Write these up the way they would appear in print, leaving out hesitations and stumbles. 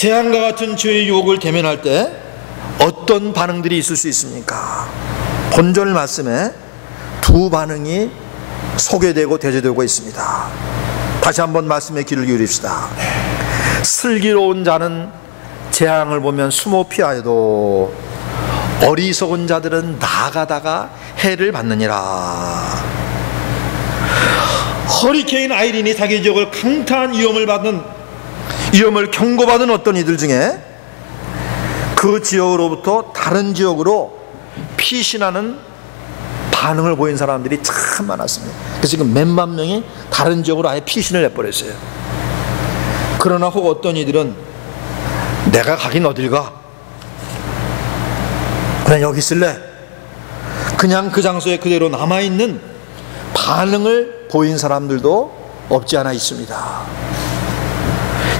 재앙과 같은 죄의 유혹을 대면할 때 어떤 반응들이 있을 수 있습니까? 본절 말씀에 두 반응이 소개되고 대조되고 있습니다. 다시 한번 말씀에 귀를 기울입시다. 슬기로운 자는 재앙을 보면 숨어 피하여도 어리석은 자들은 나아가다가 해를 받느니라. 허리케인 아이린이 자기 지역을 강타한 위험을 경고받은 어떤 이들 중에 그 지역으로부터 다른 지역으로 피신하는 반응을 보인 사람들이 참 많았습니다. 그래서 지금 몇만 명이 다른 지역으로 아예 피신을 해버렸어요. 그러나 혹 어떤 이들은 내가 가긴 어딜 가? 그냥 여기 있을래? 그냥 그 장소에 그대로 남아있는 반응을 보인 사람들도 없지 않아 있습니다.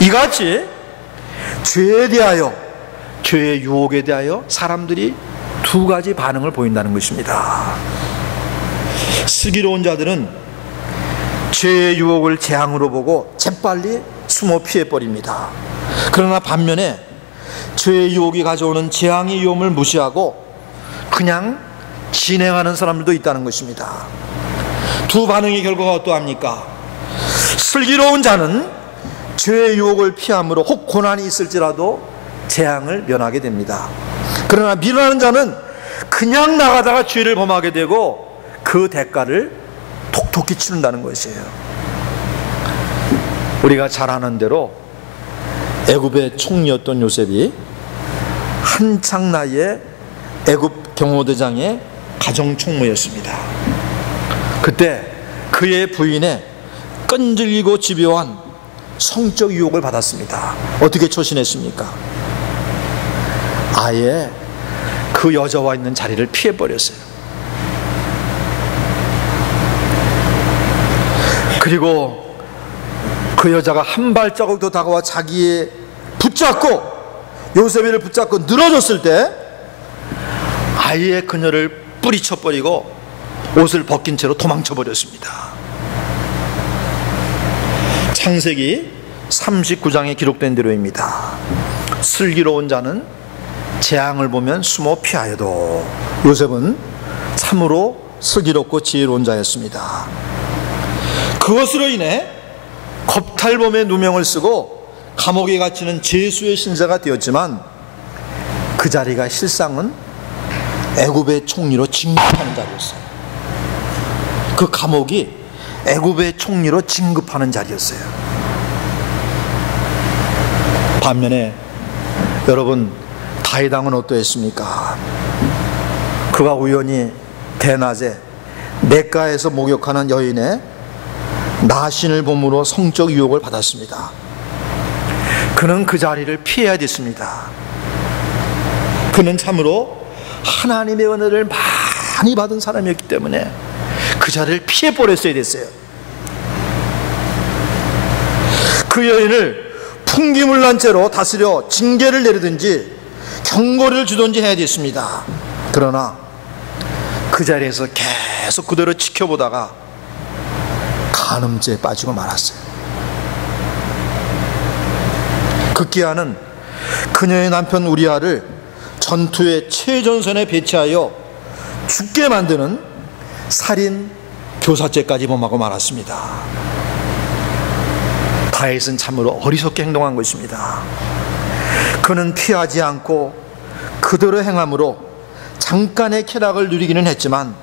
이같이 죄에 대하여, 죄의 유혹에 대하여 사람들이 두 가지 반응을 보인다는 것입니다. 슬기로운 자들은 죄의 유혹을 재앙으로 보고 재빨리 숨어 피해버립니다. 그러나 반면에 죄의 유혹이 가져오는 재앙의 위험을 무시하고 그냥 진행하는 사람들도 있다는 것입니다. 두 반응의 결과가 어떠합니까? 슬기로운 자는 죄의 유혹을 피함으로 혹 고난이 있을지라도 재앙을 면하게 됩니다. 그러나 미련한 자는 그냥 나가다가 죄를 범하게 되고 그 대가를 톡톡히 치른다는 것이에요. 우리가 잘 아는 대로 애굽의 총리였던 요셉이 한창 나이에 애굽 경호대장의 가정총무였습니다. 그때 그의 부인의 끈질기고 집요한 성적 유혹을 받았습니다. 어떻게 처신했습니까? 아예 그 여자와 있는 자리를 피해버렸어요. 그리고 그 여자가 한 발자국 더 다가와 자기의 요셉을 붙잡고 늘어졌을 때 아예 그녀를 뿌리쳐버리고 옷을 벗긴 채로 도망쳐버렸습니다. 창세기 39장에 기록된 대로입니다. 슬기로운 자는 재앙을 보면 숨어 피하여도 요셉은 참으로 슬기롭고 지혜로운 자였습니다. 그것으로 인해 겁탈범의 누명을 쓰고 감옥에 갇히는 죄수의 신세가 되었지만 그 자리가 실상은 애굽의 총리로 진급하는 자리였어요. 그 감옥이 애굽의 총리로 진급하는 자리였어요. 반면에 여러분, 다윗 왕은 어떠했습니까? 그가 우연히 대낮에 냇가에서 목욕하는 여인의 나신을 봄으로 성적 유혹을 받았습니다. 그는 그 자리를 피해야 됐습니다. 그는 참으로 하나님의 은혜를 많이 받은 사람이었기 때문에 그 자리를 피해버렸어야 됐어요. 그 여인을 풍기물난 채로 다스려 징계를 내리든지 경고를 주든지 해야 됐습니다. 그러나 그 자리에서 계속 그대로 지켜보다가 간음죄에 빠지고 말았어요. 급기야는 그녀의 남편 우리아를 전투의 최전선에 배치하여 죽게 만드는 살인 교사죄까지 범하고 말았습니다. 다윗은 참으로 어리석게 행동한 것입니다. 그는 피하지 않고 그대로 행함으로 잠깐의 쾌락을 누리기는 했지만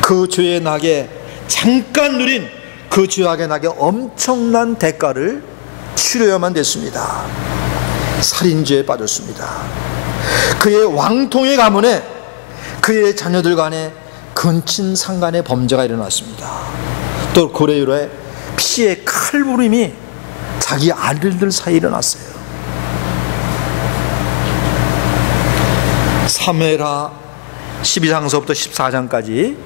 그 죄의 낙에 잠깐 누린 그 죄악의 낙에 엄청난 대가를 치러야만 됐습니다. 살인죄에 빠졌습니다. 그의 왕통의 가문에 그의 자녀들 간에 근친상간의 범죄가 일어났습니다. 또 고레유로의 피의 칼부림이 자기 아들들 사이에 일어났어요. 사무엘하 12장서부터 14장까지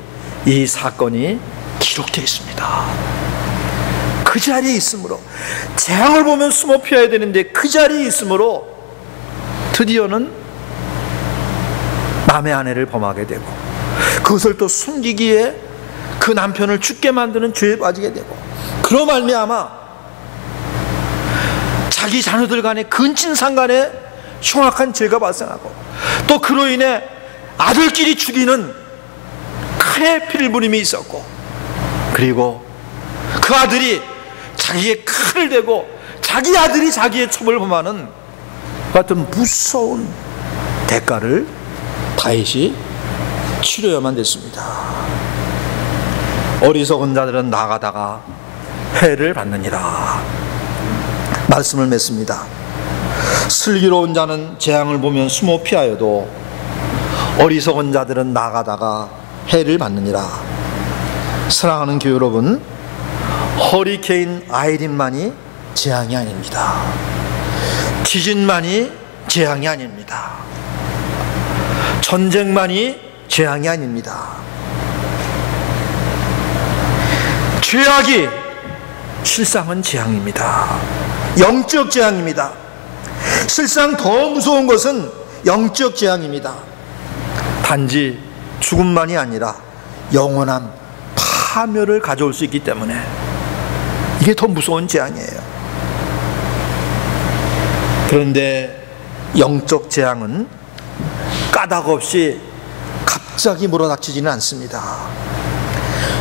이 사건이 기록되어 있습니다. 그 자리에 있으므로, 재앙을 보면 숨어 피해야 되는데 그 자리에 있으므로 드디어는 남의 아내를 범하게 되고 그것을 또 숨기기에 그 남편을 죽게 만드는 죄에 빠지게 되고, 그로 말미암아 자기 자녀들 간에 근친상 간에 흉악한 죄가 발생하고, 또 그로 인해 아들끼리 죽이는 칼의 피를 이 있었고, 그리고 그 아들이 자기의 칼을 대고 자기 아들이 자기의 첩을 범하는 같은 무서운 대가를 다윗이 치러야만 됐습니다. 어리석은 자들은 나가다가 해를 받느니라. 말씀을 맺습니다. 슬기로운 자는 재앙을 보면 숨어 피하여도 어리석은 자들은 나가다가 해를 받느니라. 사랑하는 교회 여러분, 허리케인 아이린만이 재앙이 아닙니다. 지진만이 재앙이 아닙니다. 전쟁만이 재앙이 아닙니다. 죄악이 실상은 재앙입니다. 영적 재앙입니다. 실상 더 무서운 것은 영적 재앙입니다. 단지 죽음만이 아니라 영원한 파멸을 가져올 수 있기 때문에 이게 더 무서운 재앙이에요. 그런데 영적 재앙은 까닭 없이 갑자기 몰아닥치지는 않습니다.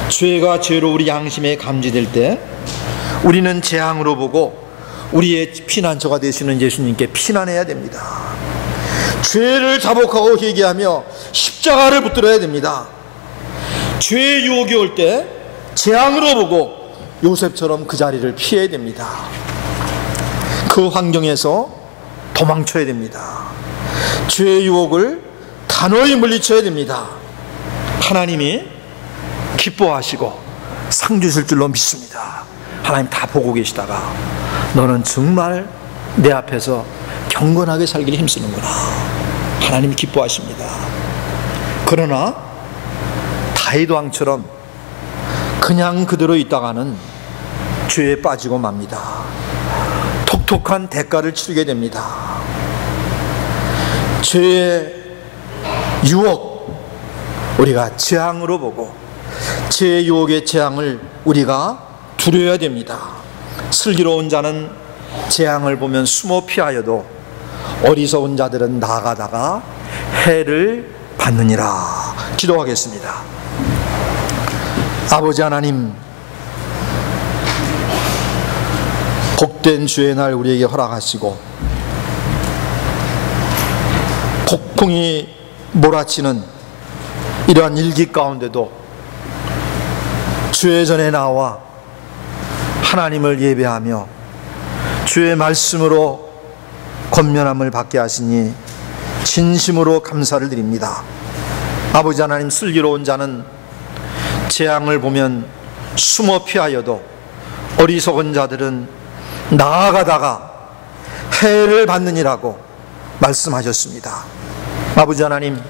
죄가 죄로 우리 양심에 감지될 때 우리는 재앙으로 보고 우리의 피난처가 되시는 예수님께 피난해야 됩니다. 죄를 자복하고 회개하며 십자가를 붙들어야 됩니다. 죄의 유혹이 올 때 재앙으로 보고 요셉처럼 그 자리를 피해야 됩니다. 그 환경에서 도망쳐야 됩니다. 죄의 유혹을 단호히 물리쳐야 됩니다. 하나님이 기뻐하시고 상 주실 줄로 믿습니다. 하나님 다 보고 계시다가 너는 정말 내 앞에서 경건하게 살기를 힘쓰는구나. 하나님이 기뻐하십니다. 그러나 다윗 왕처럼 그냥 그대로 있다가는 죄에 빠지고 맙니다. 톡톡한 대가를 치르게 됩니다. 죄의 유혹, 우리가 재앙으로 보고 죄의 유혹의 재앙을 우리가 두려워야 됩니다. 슬기로운 자는 재앙을 보면 숨어 피하여도 어리석은 자들은 나가다가 해를 받느니라. 기도하겠습니다. 아버지 하나님, 복된 주의 날 우리에게 허락하시고 폭풍이 몰아치는 이러한 일기 가운데도 주의 전에 나와 하나님을 예배하며 주의 말씀으로 권면함을 받게 하시니 진심으로 감사를 드립니다. 아버지 하나님, 슬기로운 자는 재앙을 보면 숨어 피하여도 어리석은 자들은 나아가다가 해를 받느니라고 말씀하셨습니다. 아버지 하나님,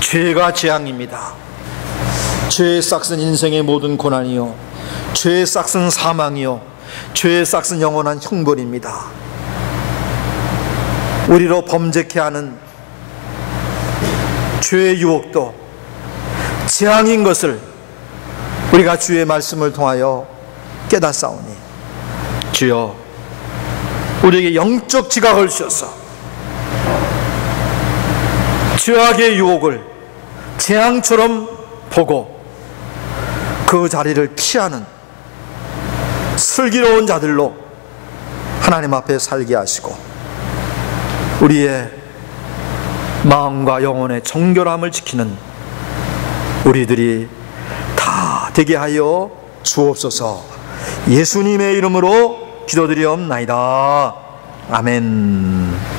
죄가 재앙입니다. 죄의 싹은 인생의 모든 고난이요, 죄의 싹은 사망이요, 죄의 싹은 영원한 형벌입니다. 우리로 범죄케 하는 죄의 유혹도 재앙인 것을 우리가 주의 말씀을 통하여 깨닫사오니 주여, 우리에게 영적 지각을 주셔서 죄악의 유혹을 재앙처럼 보고 그 자리를 피하는 슬기로운 자들로 하나님 앞에 살게 하시고 우리의 마음과 영혼의 정결함을 지키는 우리들이 다 되게 하여 주옵소서. 예수님의 이름으로 기도드리옵나이다. 아멘.